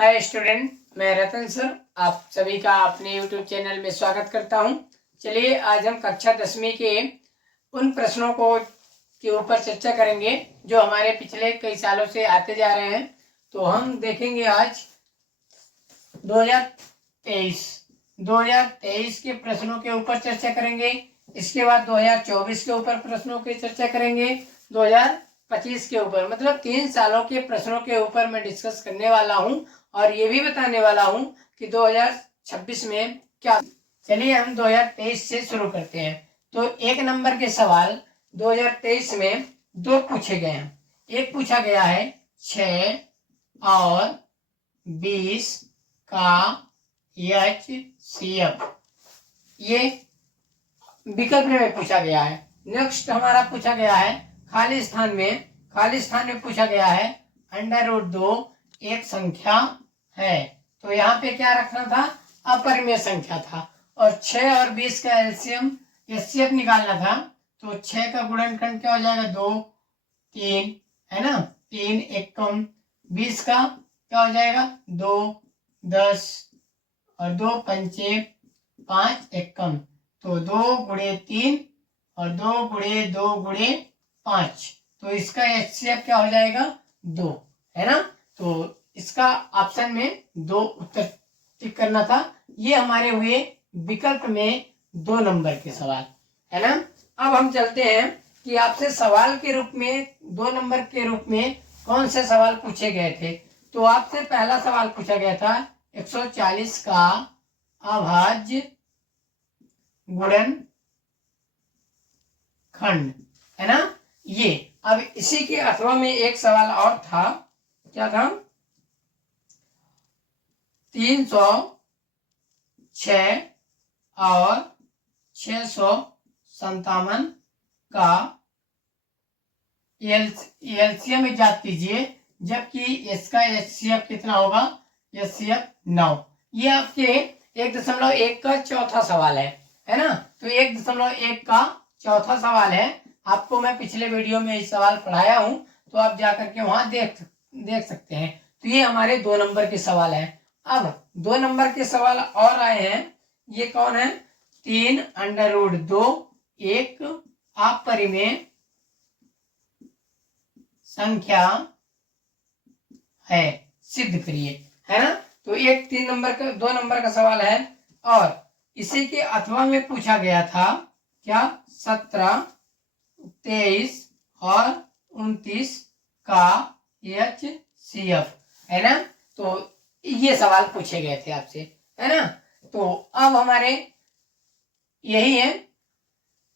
Hi student, मैं रतन sir आप सभी का अपने यूट्यूब चैनल में स्वागत करता हूं। चलिए आज हम कक्षा 10वीं के उन प्रश्नों को के ऊपर चर्चा करेंगे जो हमारे पिछले कई सालों से आते जा रहे हैं। तो हम देखेंगे आज 2023 के प्रश्नों के ऊपर चर्चा करेंगे। इसके बाद 2024 के ऊपर प्रश्नों की चर्चा करेंगे। 2025 के ऊपर, मतलब 3 सालों के प्रश्नों के ऊपर मैं डिस्कस करने वाला हूं और ये भी बताने वाला हूं कि 2026 में क्या। चलिए हम 2023 से शुरू करते हैं। तो 1 नंबर के सवाल 2023 में 2 पूछे गए हैं। एक पूछा गया है 6 और 20 का HCF, ये विकल्प में पूछा गया है। नेक्स्ट हमारा पूछा गया है खाली स्थान में पूछा गया है √2 एक संख्या है। तो यहाँ पे क्या रखना था? अपरिमेय संख्या था। और 6 और 20 का एलसीएम HCF निकालना था। तो 6 का गुणनखंड क्या हो जाएगा? 2 3 है ना, 3 1 कम। 20 का क्या हो जाएगा? 2 10 और 2 पंचे 5 1 कम। तो 2 गुणे 3 और 2 गुणे 2 गुणे 5। तो इसका HCF क्या हो जाएगा? 2 है ना। तो इसका ऑप्शन में 2 उत्तर टिक करना था। ये हमारे हुए विकल्प में 2 नंबर के सवाल, है ना। अब हम चलते हैं कि आपसे सवाल के रूप में 2 नंबर के रूप में कौन से सवाल पूछे गए थे। तो आपसे पहला सवाल पूछा गया था 140 का अभाज्य गुणनखंड, है ना। ये अब इसी के अथवा में एक सवाल और था। क्या था? 306 और 657 का एलसीएम इजाद कीजिए, जबकि इसका HCF कितना होगा? HCF 9। ये आपके 1.1 का चौथा सवाल है ना। तो 1.1 का चौथा सवाल है। आपको मैं पिछले वीडियो में इस सवाल पढ़ाया हूं, तो आप जाकर के वहां देख सकते हैं। तो ये हमारे 2 नंबर के सवाल है। अब 2 नंबर के सवाल और आए हैं। ये कौन है? 3 √2 एक अपरिमेय संख्या है, सिद्ध करिए, है ना। तो एक 2 नंबर का सवाल है। और इसी के अथवा में पूछा गया था क्या? 17 23 और 29 का HCF, है ना। तो ये सवाल पूछे गए थे आपसे, है ना। तो अब हमारे यही है।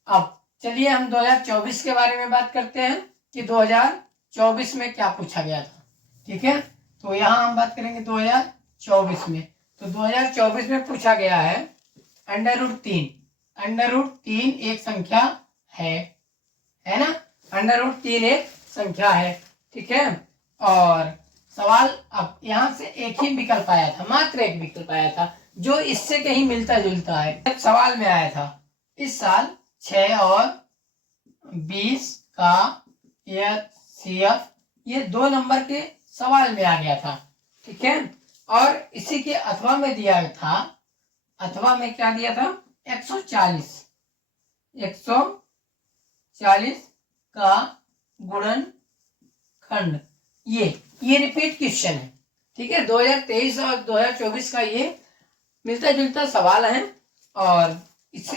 अब चलिए हम 2024 के बारे में बात करते हैं कि 2024 में क्या पूछा गया था। ठीक है, तो यहाँ हम बात करेंगे 2024 में। तो 2024 में पूछा गया है √3 एक संख्या है ना। √3 एक संख्या है, ठीक है। और सवाल, अब यहाँ से एक ही विकल्प आया था, मात्र एक विकल्प आया था जो इससे कहीं मिलता जुलता है। सवाल में आया था इस साल 6 और 20 का HCF, ये 2 नंबर के सवाल में आ गया था, ठीक है। और इसी के अथवा में दिया था, अथवा में क्या दिया था? 140 का गुणनखंड। ये रिपीट क्वेश्चन है, ठीक है। 2023 और 2024 का ये मिलता जुलता सवाल है। और इस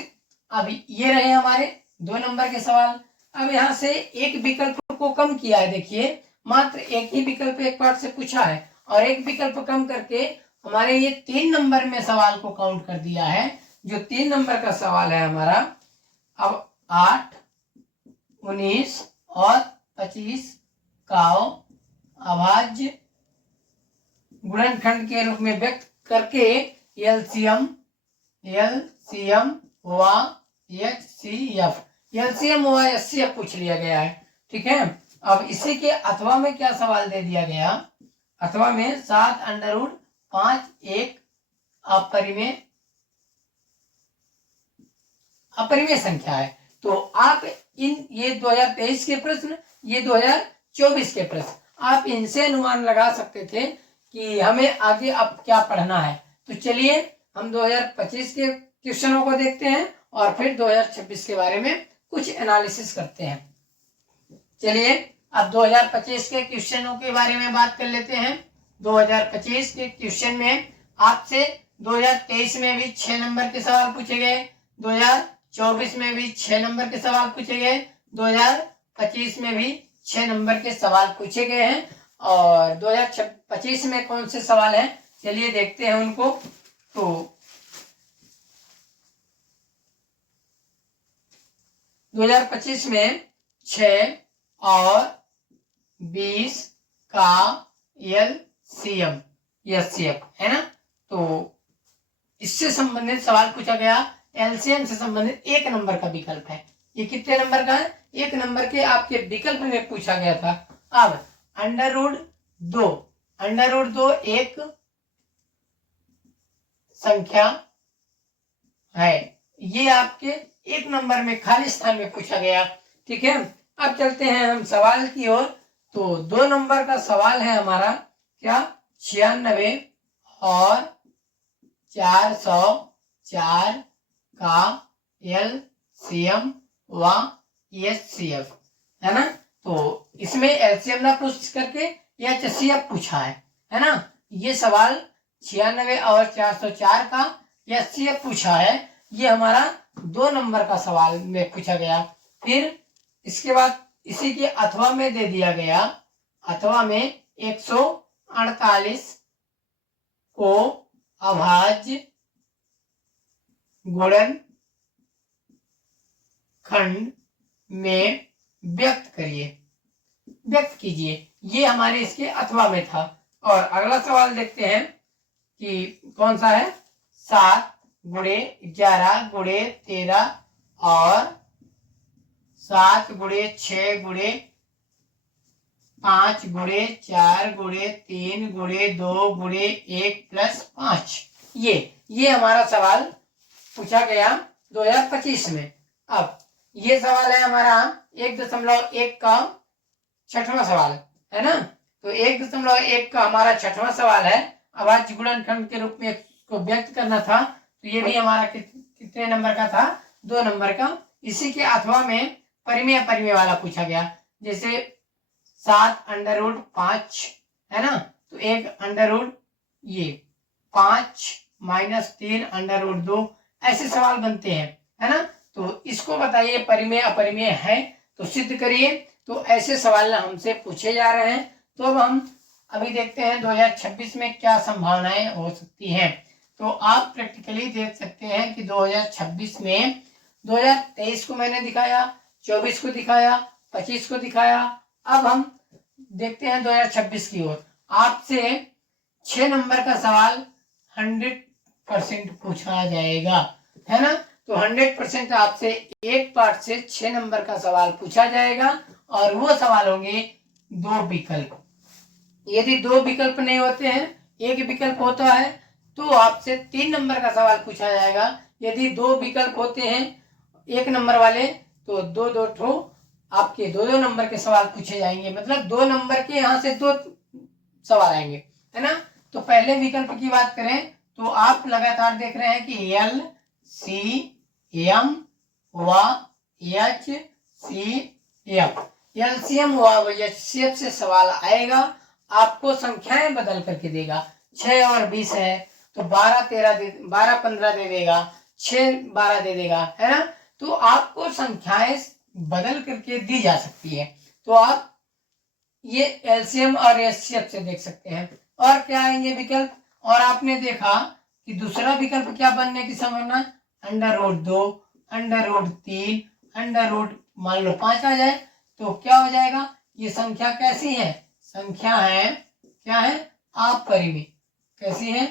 अब ये रहे हमारे 2 नंबर के सवाल। अब यहाँ से एक विकल्प को कम किया है। देखिए, मात्र एक ही विकल्प एक पार्ट से पूछा है और एक विकल्प कम करके हमारे ये 3 नंबर में सवाल को काउंट कर दिया है। जो 3 नंबर का सवाल है हमारा, अब 8 19 और 25 का अभाज्य गुणनखंड के रूप में व्यक्त करके एलसीएम व HCF पूछ लिया गया है, ठीक है। अब इसी के अथवा में क्या सवाल दे दिया गया? अथवा में 7 √5 एक अपरिमेय संख्या है। तो आप ये 2023 के प्रश्न, ये 2024 के प्रश्न, आप इनसे अनुमान लगा सकते थे कि हमें आगे अब क्या पढ़ना है। तो चलिए हम 2025 के क्वेश्चनों को देखते हैं और फिर 2026 के बारे में कुछ एनालिसिस करते हैं। चलिए अब 2025 के क्वेश्चनों के बारे में बात कर लेते हैं। 2025 के क्वेश्चन में आपसे 2023 में भी 6 नंबर के सवाल पूछे गए, 2024 में भी 6 नंबर के सवाल पूछे गए, 2025 में भी 6 नंबर के सवाल पूछे गए हैं। और 2025 में कौन से सवाल हैं, चलिए देखते हैं उनको। तो 2025 में 6 और 20 का LCM HCF है ना, तो इससे संबंधित सवाल पूछा गया। LCM से संबंधित 1 नंबर का विकल्प है। ये कितने नंबर का है, 1 नंबर के आपके विकल्प में पूछा गया था। अब √2 एक संख्या है, ये आपके 1 नंबर में खाली स्थान में पूछा गया। ठीक है, अब चलते हैं हम सवाल की ओर। तो 2 नंबर का सवाल है हमारा, क्या 96 और 404 का LCM व HCF है ना। तो इसमें LCM ना पूछ करके HCF पूछा है ना। ये सवाल 96 और 404 का HCF पूछा है, ये हमारा 2 नंबर का सवाल में पूछा गया। फिर इसके बाद इसी के अथवा में दे दिया गया, अथवा में 148 को अभाज्य गुणन खंड में व्यक्त कीजिए। ये हमारे इसके अथवा में था। और अगला सवाल देखते हैं कि कौन सा है, 7 गुणे 11 गुणे 13 और 7 गुणे 6 गुणे 5 गुणे 4 गुणे 3 गुणे 2 गुणे 1 प्लस 5। ये हमारा सवाल पूछा गया 2025 में। अब ये सवाल है हमारा 1.1 का 6वां सवाल है ना। तो 1.1 का हमारा 6वां सवाल है, अभाज्य गुणनखंड के रूप में इसको व्यक्त करना था। तो ये भी हमारा कितने नंबर का था, 2 नंबर का। इसी के अथवा में परिमेय अपरिमेय वाला पूछा गया, जैसे 7√5 है ना, तो 1 ये 5 - 3√2 ऐसे सवाल बनते हैं है ना। तो इसको बताइए परिमेय अपरिमेय है तो सिद्ध करिए। तो ऐसे सवाल हमसे पूछे जा रहे हैं। तो अब हम अभी देखते हैं 2026 में क्या संभावनाएं हो सकती हैं। तो आप प्रैक्टिकली देख सकते हैं कि 2026 में 2023 को मैंने दिखाया, 24 को दिखाया, 25 को दिखाया। अब हम देखते हैं 2026 की ओर। आपसे 6 नंबर का सवाल 100% पूछा जाएगा है ना। तो 100% आपसे एक पार्ट से 6 नंबर का सवाल पूछा जाएगा और वो सवाल होंगे 2 विकल्प। यदि 2 विकल्प नहीं होते हैं, एक विकल्प होता है, तो आपसे 3 नंबर का सवाल पूछा जाएगा। यदि 2 विकल्प होते हैं 1 नंबर वाले, तो 2 ठो आपके 2 नंबर के सवाल पूछे जाएंगे। मतलब 2 नंबर के यहाँ से 2 सवाल आएंगे है ना। तो पहले विकल्प की बात करें तो आप लगातार देख रहे हैं कि LCM व HCF, LCM व HCF से सवाल आएगा। आपको संख्याएं बदल करके देगा। 6 और 20 है तो 12 15 दे देगा, 6 12 दे देगा है ना। तो आपको संख्याएं बदल करके दी जा सकती है। तो आप ये LCM और HCF से देख सकते हैं। और क्या आएंगे विकल्प, और आपने देखा कि दूसरा विकल्प क्या बनने की संभावना, √2, √3, मान लो 5 आ जाए तो क्या हो जाएगा। ये संख्या कैसी है, संख्या है क्या है, अपरिमेय। कैसी है,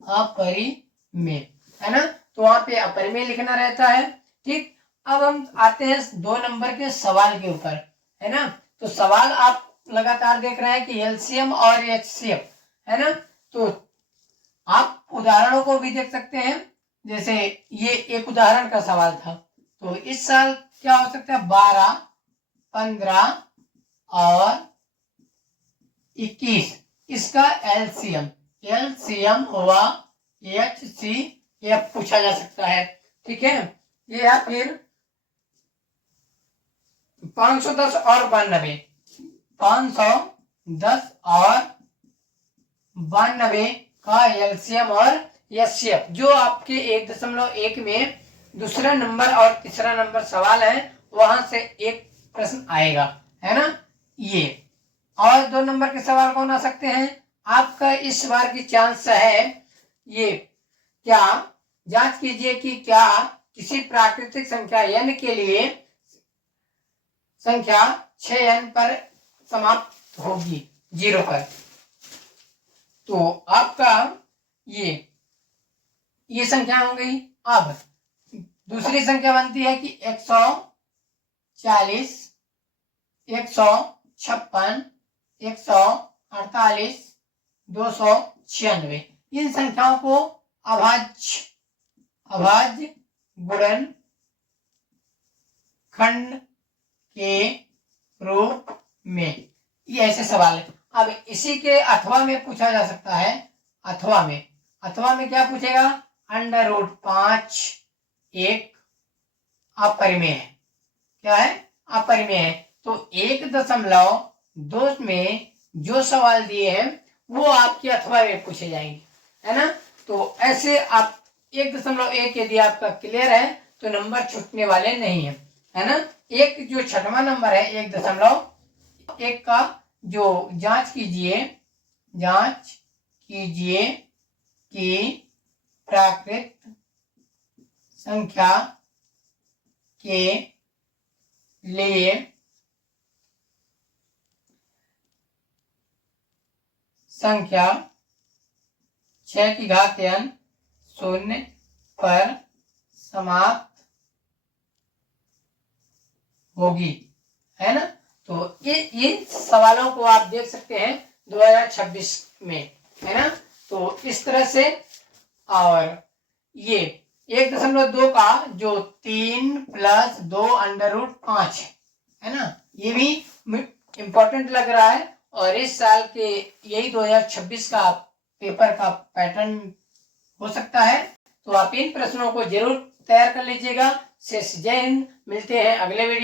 अपरिमेय है ना। तो वहां पे अपरिमेय लिखना रहता है। ठीक, अब हम आते हैं 2 नंबर के सवाल के ऊपर है ना। तो सवाल आप लगातार देख रहे हैं कि LCM और HCF है ना। तो आप उदाहरणों को भी देख सकते हैं। जैसे ये एक उदाहरण का सवाल था। तो इस साल क्या हो सकता है, 12, 15 और 21 इसका एलसीएम हुआ HCF पूछा जा सकता है। ठीक है, ये या फिर 510 और 92, 510 और 92 का एलसीएम और एचसीएफ, जो आपके 1.1 में दूसरा नंबर और तीसरा नंबर सवाल है, वहां से एक प्रश्न आएगा, है ना। ये और 2 नंबर के सवाल कौन आ सकते हैं आपका इस बार की चांस है। ये क्या, जांच कीजिए कि क्या किसी प्राकृतिक संख्या n के लिए संख्या 6n पर समाप्त होगी 0 पर। तो आपका ये संख्या हो गई। अब दूसरी संख्या बनती है कि 140, 156, 148, 296। इन संख्याओं को अभाज्य गुणन खंड के रूप में, ये ऐसे सवाल है। अब इसी के अथवा में पूछा जा सकता है। अथवा में क्या पूछेगा, √5 एक अपरिमेय है। क्या है, अपरिमेय है। तो 1.2 में जो सवाल दिए हैं वो आपके अथवा में पूछे जाएंगे, है ना। तो ऐसे आप 1.1 यदि आपका क्लियर है तो नंबर छूटने वाले नहीं है ना। एक जो छठवां नंबर है 1.1 का, जो जांच कीजिए कि प्राकृत संख्या के लिए संख्या 6 की घात n 0 पर समाप्त होगी, है ना। तो ये इन सवालों को आप देख सकते हैं 2026 में, है ना। तो इस तरह से, और ये 1.2 का जो 3 + 2 √5 है ना, ये भी इंपॉर्टेंट लग रहा है। और इस साल के यही 2026 का पेपर का पैटर्न हो सकता है। तो आप इन प्रश्नों को जरूर तैयार कर लीजिएगा। जय हिंद, मिलते हैं अगले वीडियो।